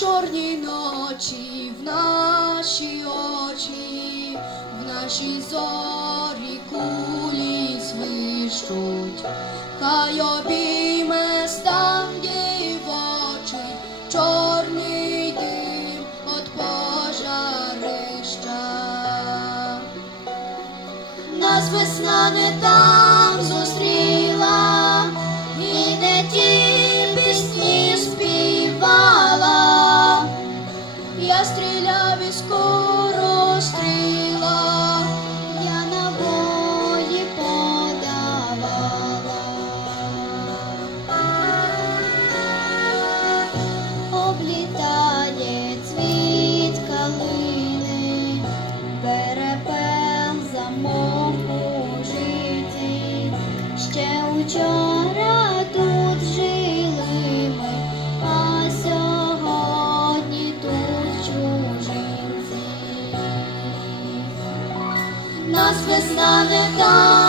Чорні ночі, в наші очі, в наші зорі кулі свищуть, хай обійме стан очі, чорний дим от пожарища. Нас весна не та. нас весна не там.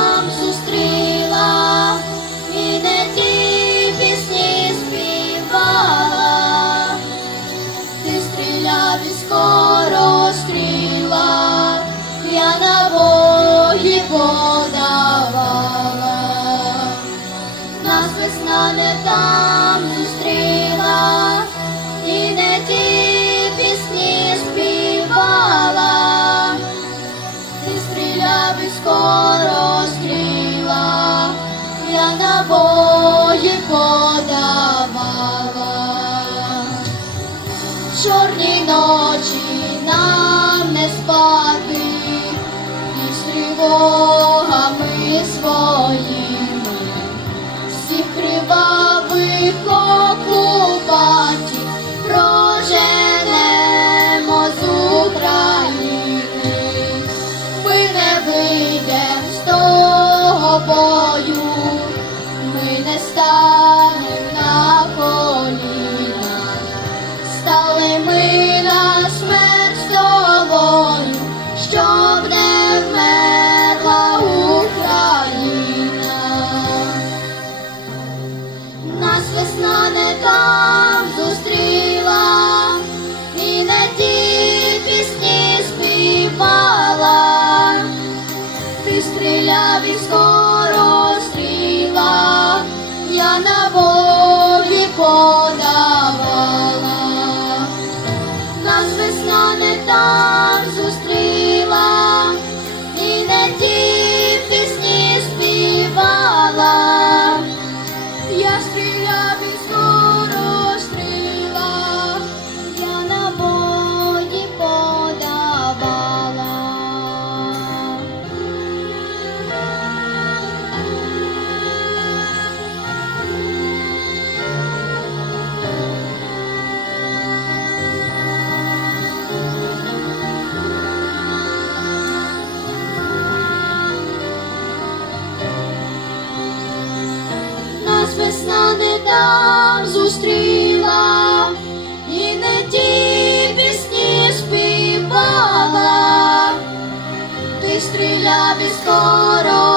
нас весна не там зустріла, і не ті пісні співала, ти стріляв і скоро.